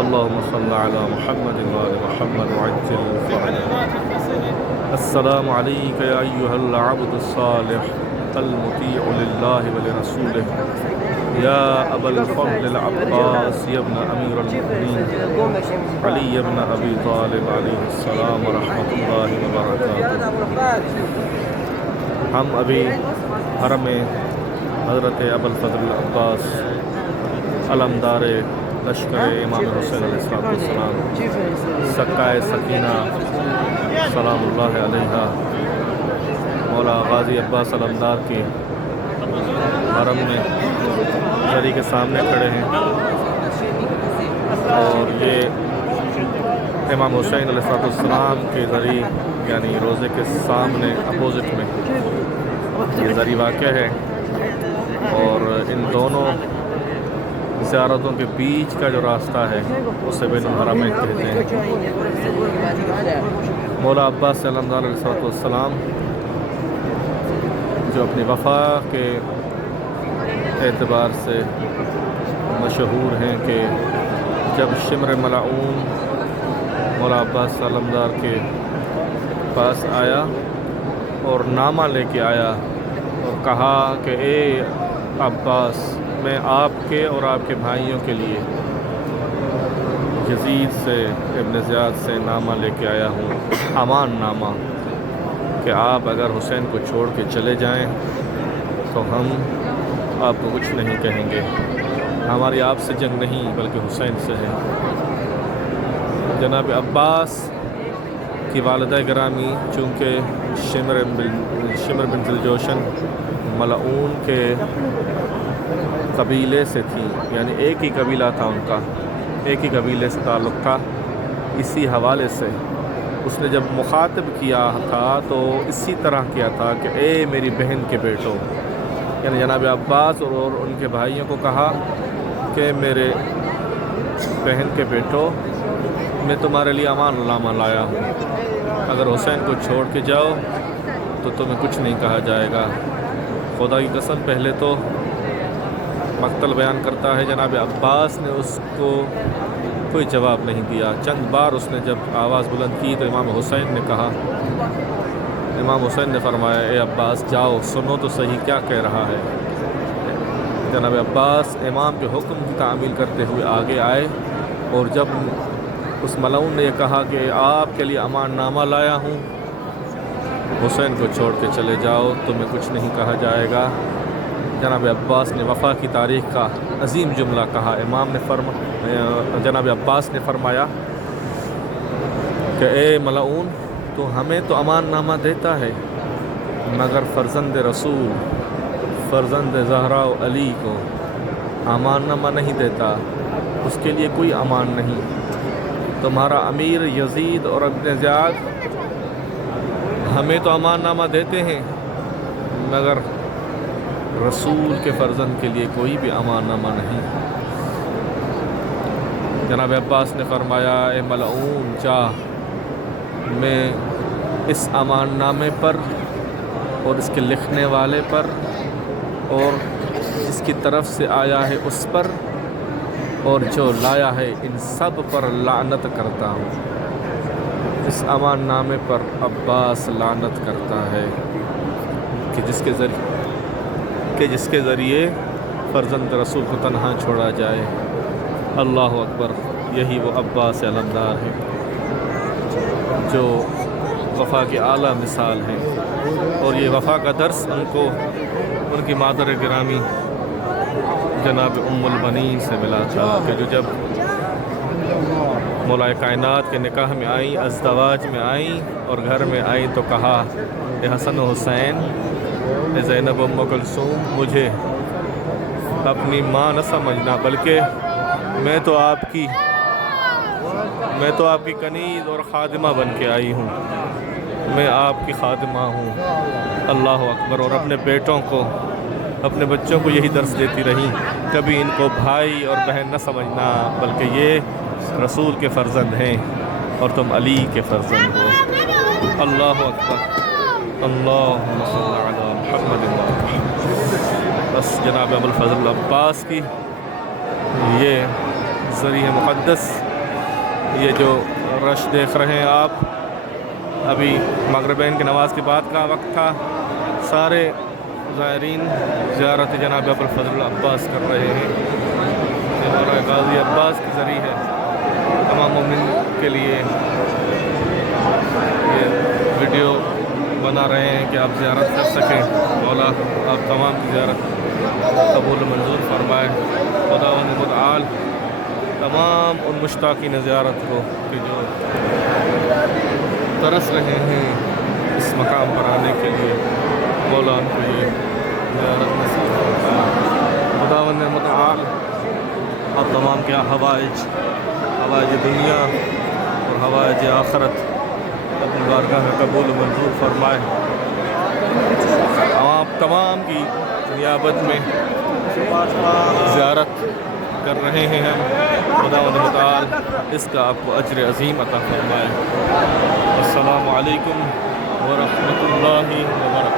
اللهم صل على محمد وآل محمد وعجل فرجه. السلام عليك يا أيها العبد الصالح المطيع لله ولرسوله يا أبا الفضل العباس يا ابن أمير المؤمنين علي بن أبي طالب عليه السلام ورحمة الله وبركاته. ہم ابھی حرم حضرت ابو الفضل العباس علمدار لشکر امام حسین علیہ السلام سکائے سکینہ سلام اللہ علیہ مولا غازی عباس علمدار کے حرم میں زری کے سامنے کھڑے ہیں، اور یہ امام حسین علیہ السلام کے زری یعنی روزے کے سامنے اپوزٹ میں یہ زری واقع ہے، اور ان دونوں زیارتوں کے بیچ کا جو راستہ ہے اسے بین الحرمین کہتے ہیں۔ مولا عباس علمدار علیہ السلام جو اپنی وفا کے اعتبار سے مشہور ہیں کہ جب شمر ملعون مولا عباس علمدار کے پاس آیا اور نامہ لے کے آیا اور کہا کہ اے عباس، میں آپ کے اور آپ کے بھائیوں کے لیے یزید سے ابن زیاد سے نامہ لے کے آیا ہوں، امان نامہ، کہ آپ اگر حسین کو چھوڑ کے چلے جائیں تو ہم آپ کو کچھ نہیں کہیں گے، ہماری آپ سے جنگ نہیں بلکہ حسین سے ہے۔ جناب عباس کی والدہ گرامی چونکہ شمر بن ذوالجوشن ملعون کے قبیلے سے تھی، یعنی ایک ہی قبیلہ تھا ان کا، ایک ہی قبیلے سے تعلق تھا، اسی حوالے سے اس نے جب مخاطب کیا تھا تو اسی طرح کیا تھا کہ اے میری بہن کے بیٹو، یعنی جناب عباس اور ان کے بھائیوں کو کہا کہ میرے بہن کے بیٹو، میں تمہارے لیے امان نامہ لایا ہوں، اگر حسین کو چھوڑ کے جاؤ تو تمہیں کچھ نہیں کہا جائے گا۔ خدا کی قسم پہلے تو مقتل بیان کرتا ہے، جناب عباس نے اس کو کوئی جواب نہیں دیا، چند بار اس نے جب آواز بلند کی تو امام حسین نے کہا، امام حسین نے فرمایا اے عباس جاؤ، سنو تو صحیح کیا کہہ رہا ہے۔ جناب عباس امام کے حکم کی تعمیل کرتے ہوئے آگے آئے، اور جب اس ملعون نے یہ کہا کہ آپ کے لیے امان نامہ لایا ہوں، حسین کو چھوڑ کے چلے جاؤ، تمہیں کچھ نہیں کہا جائے گا، جناب عباس نے وفا کی تاریخ کا عظیم جملہ کہا۔ جناب عباس نے فرمایا کہ اے ملعون، تو ہمیں تو امان نامہ دیتا ہے مگر فرزند رسول، فرزند زہرا و علی کو امان نامہ نہیں دیتا، اس کے لیے کوئی امان نہیں۔ تمہارا امیر یزید اور ابن زیاد ہمیں تو امان نامہ دیتے ہیں مگر رسول کے فرزند کے لیے کوئی بھی امان نامہ نہیں۔ جناب عباس نے فرمایا اے ملعون جا، میں اس امان نامے پر اور اس کے لکھنے والے پر اور جس کی طرف سے آیا ہے اس پر اور جو لایا ہے ان سب پر لعنت کرتا ہوں۔ اس امان نامے پر عباس لعنت کرتا ہے کہ جس کے ذریعے فرزند رسول کو تنہا چھوڑا جائے۔ اللہ اکبر، یہی وہ عباس علمدار ہیں جو وفا کی اعلیٰ مثال ہیں، اور یہ وفا کا درس ان کو ان کی مادر گرامی جناب ام البنین سے ملا تھا کہ جو جب مولا کائنات کے نکاح میں آئیں، ازدواج میں آئیں اور گھر میں آئیں تو کہا اے حسن و حسین، اے زینب ام کلثوم، مجھے اپنی ماں نہ سمجھنا بلکہ میں تو آپ کی کنیز اور خادمہ بن کے آئی ہوں، میں آپ کی خادمہ ہوں۔ اللہ اکبر، اور اپنے بیٹوں کو، اپنے بچوں کو یہی درس دیتی رہی، کبھی ان کو بھائی اور بہن نہ سمجھنا بلکہ یہ رسول کے فرزند ہیں اور تم علی کے فرزند ہو۔ اللہ اکبر، اللہم صلی علی محمد۔ بس جناب ابو الفضل عباس کی یہ ذریعہ مقدس یہ جو رش دیکھ رہے ہیں آپ، ابھی مغربین کی نماز کے بعد کا وقت تھا، سارے زائرین زیارت جناب ابوالفضل عباس کر رہے ہیں۔ ہمارا غازی عباس کے ذریعے تمام مومن کے لیے یہ ویڈیو بنا رہے ہیں کہ آپ زیارت کر سکیں۔ مولا آپ تمام کی زیارت قبول و منظور فرمائے۔ خداوند متعال تمام ان مشتاقین زیارت کو کہ جو ترس رہے ہیں اس مقام پر آنے کے لیے، مولا ان کو یہ زیارت نصیب فرمائے۔ خداوند متعال آپ تمام کے حوائج دنیا اور حوائج آخرت اپنی بارگاہ میں قبول و منظور فرمائے۔ آپ تمام کی نیابت میں زیارت کر رہے ہیں ہم، خداوند متعال اس کا آپ کو اجر عظیم عطا فرمائے۔ السلام علیکم ورحمۃ اللہ وبرکاتہ۔